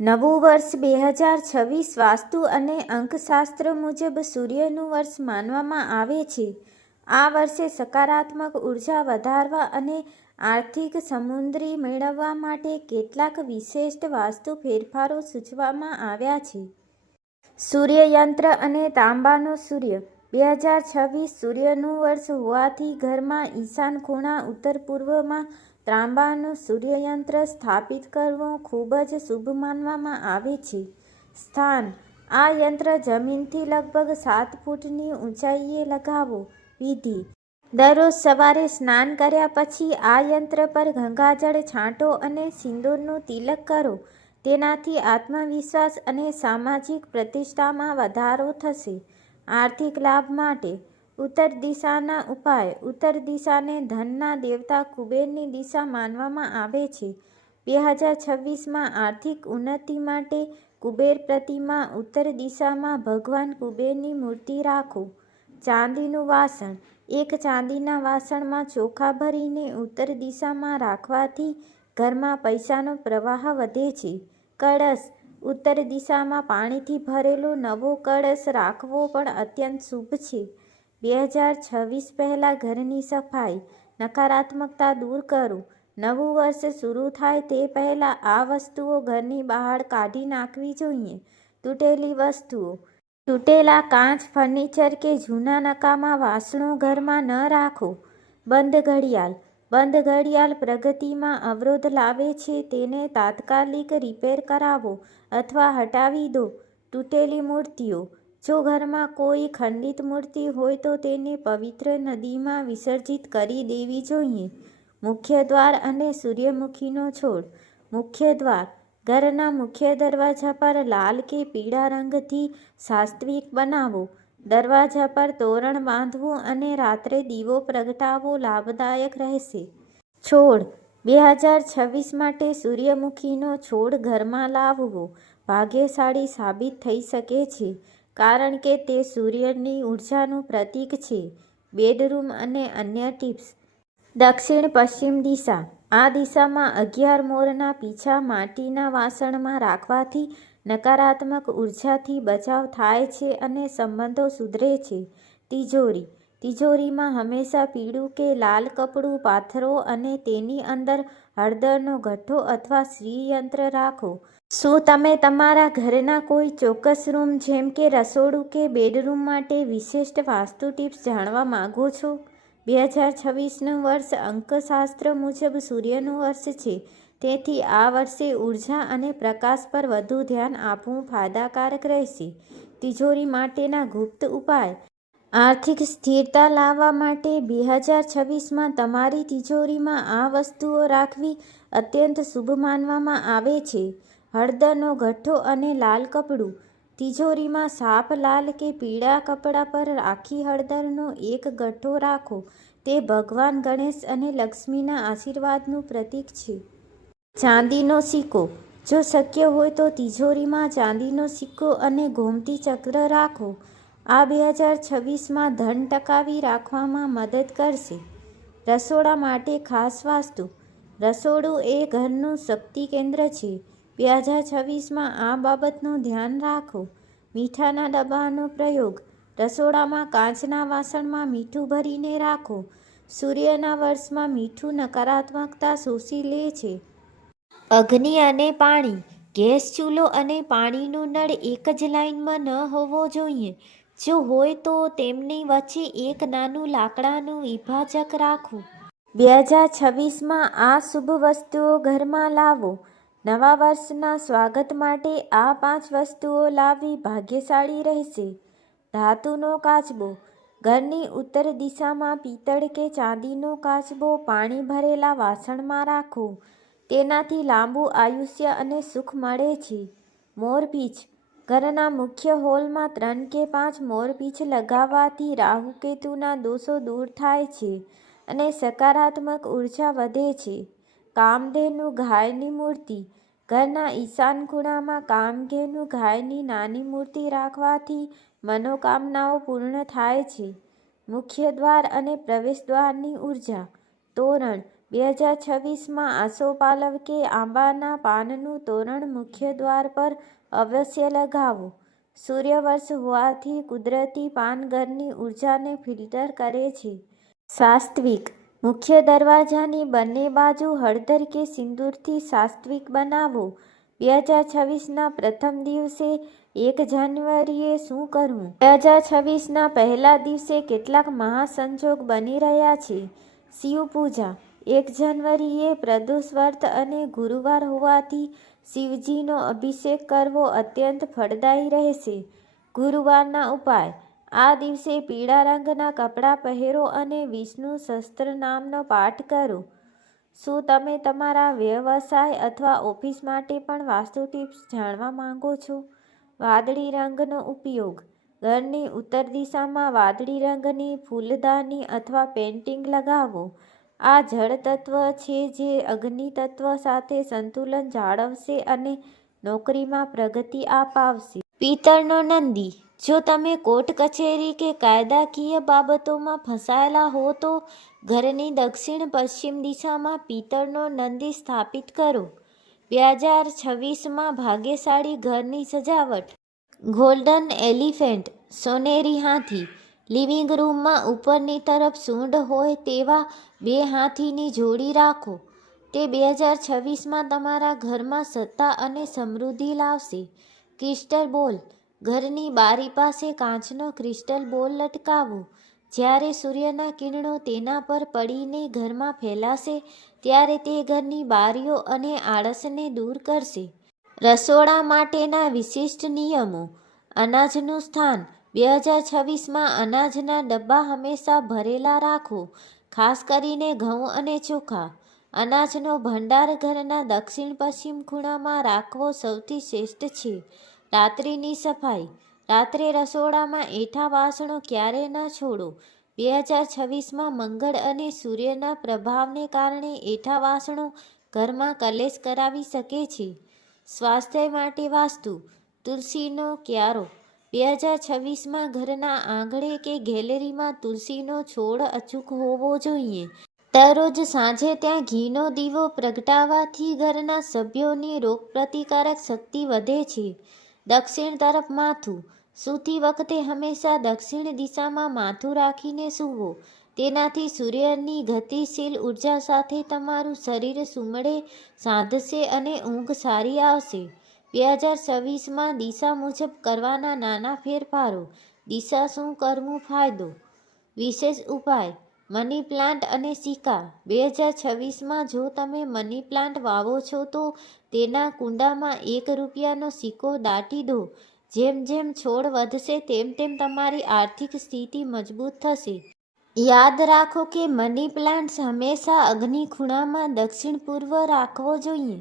નવું વર્ષ 2026 વાસ્તુ અને અંકશાસ્ત્ર મુજબ સૂર્યનું વર્ષ માનવામાં આવે છે. આ વર્ષે સકારાત્મક ઉર્જા વધારવા અને આર્થિક સમૃદ્ધિ મેળવવા માટે કેટલાક વિશિષ્ટ વાસ્તુ ફેરફારો સૂચવવામાં આવ્યા છે. સૂર્યયંત્ર અને તાંબાનો સૂર્ય 2026 સૂર્યનું વર્ષ હોવાથી ઘરમાં ઈશાન ખૂણા ઉત્તર પૂર્વમાં તાંબાનું સૂર્યયંત્ર સ્થાપિત કરવું ખૂબ જ શુભ માનવામાં આવે છે. સ્થાન: આ યંત્ર જમીનથી લગભગ 7 ફૂટની ઊંચાઈએ લગાવો. વિધિ: દરરોજ સવારે સ્નાન કર્યા પછી આ યંત્ર પર ગંગાજળ છાંટો અને સિંદૂરનું તિલક કરો. તેનાથી આત્મવિશ્વાસ અને સામાજિક પ્રતિષ્ઠામાં વધારો થશે. આર્થિક લાભ માટે ઉત્તર દિશાના ઉપાય: ઉત્તર દિશાને ધનના દેવતા કુબેરની દિશા માનવામાં આવે છે. 2026માં આર્થિક ઉન્નતિ માટે કુબેર પ્રતિમા ઉત્તર દિશામાં ભગવાન કુબેરની મૂર્તિ રાખો. ચાંદીનું વાસણ: એક ચાંદીના વાસણમાં ચોખા ભરીને ઉત્તર દિશામાં રાખવાથી ઘરમાં પૈસાનો પ્રવાહ વધે છે. કળશ: ઉત્તર દિશામાં પાણીથી ભરેલો નવો કળશ રાખવો પણ અત્યંત શુભ છે. 2026 પહેલાં ઘરની સફાઈ, નકારાત્મકતા દૂર કરો. નવું વર્ષ શરૂ થાય તે પહેલાં આ વસ્તુઓ ઘરની બહાર કાઢી નાખવી જોઈએ. તૂટેલી વસ્તુઓ: તૂટેલા કાચ, ફર્નિચર કે જૂના નકામા વાસણો ઘરમાં ન રાખો. બંધ ઘડિયાળ: બંધ ઘડિયાળ પ્રગતિમાં અવરોધ લાવે છે. તેને તાત્કાલિક રિપેર કરાવો અથવા હટાવી દો. તૂટેલી મૂર્તિઓ: જો ઘરમાં કોઈ ખંડિત મૂર્તિ હોય તો તેને પવિત્ર નદીમાં વિસર્જિત કરી દેવી જોઈએ. મુખ્ય દ્વાર અને સૂર્યમુખીનો છોડ: મુખ્ય દ્વાર: ઘરના મુખ્ય દરવાજા પર લાલ કે પીળા રંગથી વાસ્તવિક બનાવો. દરવાજા પર તોરણ બાંધવું અને રાત્રે દીવો પ્રગટાવવો લાભદાયક રહેશે. છોડ: 2026 માટે સૂર્યમુખીનો છોડ ઘરમાં લાવવો ભાગ્યશાળી સાબિત થઈ શકે છે, કારણ કે તે સૂર્યની ઊર્જાનું પ્રતીક છે. બેડરૂમ અને અન્ય ટિપ્સ: દક્ષિણ-પશ્ચિમ દિશા: આ દિશામાં 11 મોરના પીંછા માટીના વાસણમાં રાખવાથી નકારાત્મક ઉર્જાથી બચાવ થાય છે અને સંબંધો સુધરે છે. તિજોરી: તિજોરીમાં હંમેશા પીળું કે લાલ કપડું પાથરો અને તેની અંદર હળદરનો ગઠ્ઠો અથવા શ્રીયંત્ર રાખો. શું તમે તમારા ઘરના કોઈ ચોક્કસ રૂમ જેમ કે રસોડું કે બેડરૂમ માટે વિશિષ્ટ વાસ્તુ ટિપ્સ જાણવા માંગો છો? 2026નું વર્ષ અંકશાસ્ત્ર મુજબ સૂર્યનું વર્ષ છે, તેથી આ વર્ષે ઉર્જા અને પ્રકાશ પર વધુ ધ્યાન આપવું ફાયદાકારક રહેશે. તિજોરી માટેના ગુપ્ત ઉપાય: આર્થિક સ્થિરતા લાવવા માટે 2026માં તમારી તિજોરીમાં આ વસ્તુઓ રાખવી અત્યંત શુભ માનવામાં આવે છે. હળદરનો ગઠ્ઠો અને લાલ કપડું: તિજોરીમાં સાફ લાલ કે પીળા કપડા પર આખી હળદરનો એક ગઠ્ઠો રાખો. તે ભગવાન ગણેશ અને લક્ષ્મીના આશીર્વાદનું પ્રતીક છે. ચાંદીનો સિક્કો: જો શક્ય હોય તો તિજોરીમાં ચાંદીનો સિક્કો અને ગોમતી ચક્ર રાખો. આ 2026માં ધન ટકાવી રાખવામાં મદદ કરશે. રસોડા માટે ખાસ વાસ્તુ: રસોડું એ ઘરનું શક્તિ કેન્દ્ર છે. 2026માં આ બાબતનું ધ્યાન રાખો. મીઠાના ડબ્બાનો પ્રયોગ: રસોડામાં કાચના વાસણમાં મીઠું ભરીને રાખો. સૂર્યના વર્ષમાં મીઠું નકારાત્મકતા શોષી લે છે. અગ્નિ અને પાણી: ગેસ ચૂલો અને પાણીનો નળ એક જ લાઇનમાં ન હોવો જોઈએ. જો હોય તો તેમની વચ્ચે એક નાનું લાકડાનું વિભાજક રાખો. 2026માં આ શુભ વસ્તુઓ ઘરમાં લાવો. નવા વર્ષના સ્વાગત માટે આ 5 વસ્તુઓ લાવવી ભાગ્યશાળી રહેશે. ધાતુનો કાચબો: ઘરની ઉત્તર દિશામાં પિત્તળ કે ચાંદીનો કાચબો પાણી ભરેલા વાસણમાં રાખો. તેનાથી લાંબુ આયુષ્ય અને સુખ મળે છે. મોરપીંછ: ઘરના મુખ્ય હોલમાં 3 કે 5 મોરપીંછ લગાવવાથી રાહુ-કેતુના દોષો દૂર થાય છે અને સકારાત્મક ઉર્જા વધે છે. કામધેનુ ગાયની મૂર્તિ: ઘરના ઈશાન ખૂણામાં કામધેનુ ગાયની નાની મૂર્તિ રાખવાથી મનોકામનાઓ પૂર્ણ થાય છે. મુખ્ય દ્વાર અને પ્રવેશદ્વારની ઉર્જા: તોરણ: 2026માં આસોપાલવ કે આંબાના પાનનું તોરણ મુખ્ય દ્વાર પર અવશ્ય લગાવો. સૂર્યવર્ષ હોવાથી કુદરતી પાન ઘરની ઉર્જાને ફિલ્ટર કરે છે. સાસ્ત્વિક. મુખ્ય દરવાજાની બંને બાજુ હળદર કે સિંદૂરથી સાસ્ત્વિક બનાવો. 2026ના પ્રથમ દિવસે 1 જાન્યુઆરીએ શું કરવું? 2026ના પહેલા દિવસે કેટલાક મહાસંજોગ બની રહ્યા છે. શિવ પૂજા. 1 જાન્યુઆરીએ પ્રદોષ વ્રત અને ગુરુવાર હોવાથી શિવજીનો અભિષેક કરવો અત્યંત ફળદાયી રહેશે. ગુરુવારના ઉપાય. આ દિવસે પીળા રંગના કપડાં પહેરો અને વિષ્ણુ સહસ્ત્રનામનો પાઠ કરો. શું તમે તમારા વ્યવસાય અથવા ઓફિસ માટે પણ વાસ્તુ ટિપ્સ જાણવા માંગો છો? વાદળી રંગનો ઉપયોગ. ઘરની ઉત્તર દિશામાં વાદળી રંગની ફૂલદાની અથવા પેઇન્ટિંગ લગાવો. આ જળ તત્વ છે જે અગ્નિ તત્વ સાથે સંતુલન જાળવશે અને નોકરીમાં પ્રગતિ અપાવશે. પિત્તળનો નંદી. જો તમે કોર્ટ કચેરી કે કાયદાકીય બાબતોમાં ફસાયેલા હો તો ઘરની દક્ષિણ પશ્ચિમ દિશામાં પિત્તળનો નંદી સ્થાપિત કરો. 2026માં ભાગ્યશાળી ઘરની સજાવટ. Golden elephant. સોનેરી હાથી. લિવિંગ રૂમમાં ઉપરની તરફ સૂંઢ હોય તેવા 2 હાથીની જોડી રાખો. તે 2026માં તમારા ઘરમાં સત્તા અને સમૃદ્ધિ લાવશે. ક્રિસ્ટલ બોલ. ઘરની બારી પાસે કાચનો ક્રિસ્ટલ બોલ લટકાવો. જ્યારે સૂર્યના કિરણો તેના પર પડીને ઘરમાં ફેલાશે ત્યારે તે ઘરની બારીઓ અને આળસને દૂર કરશે. રસોડા માટેના વિશિષ્ટ નિયમો. અનાજનું સ્થાન. 2026માં અનાજના ડબ્બા હંમેશા ભરેલા રાખો, ખાસ કરીને ઘઉં અને ચોખા. અનાજનો ભંડાર ઘરના દક્ષિણ પશ્ચિમ ખૂણામાં રાખવો સૌથી શ્રેષ્ઠ છે. રાત્રિની સફાઈ. રાત્રે રસોડામાં એઠા વાસણો ક્યારેય ન છોડો. 2026માં મંગળ અને સૂર્યના પ્રભાવને કારણે એઠા વાસણો ઘરમાં કલેશ કરાવી શકે છે. સ્વાસ્થ્ય માટે વાસ્તુ. તુલસીનો ક્યારો. 2026માં ઘરના આંગણે કે ગેલેરીમાં તુલસીનો છોડ અચૂક હોવો જોઈએ. દરરોજ સાંજે ત્યાં ઘીનો દીવો પ્રગટાવવાથી ઘરના સભ્યોની રોગપ્રતિકારક શક્તિ વધે છે. દક્ષિણ તરફ માથું. સૂતી વખતે હંમેશા દક્ષિણ દિશામાં માથું રાખીને સૂવો. તેનાથી સૂર્યની ગતિશીલ ઉર્જા સાથે તમારું શરીર સુમેળ સાધશે અને ઊંઘ સારી આવશે. 2026માં દિશા મુજબ કરવાના નાના ફેરફારો. દિશા શું કરવું ફાયદો. વિશેષ ઉપાય. મની પ્લાન્ટ અને સિક્કા. 2026માં જો તમે મની પ્લાન્ટ વાવો છો તો તેના કુંડામાં ₹1નો સિક્કો દાટી દો. જેમ જેમ છોડ વધશે તેમ તેમ તમારી આર્થિક સ્થિતિ મજબૂત થશે. યાદ રાખો કે મની પ્લાન્ટ્સ હંમેશા અગ્નિ ખૂણામાં દક્ષિણ પૂર્વ રાખવો જોઈએ.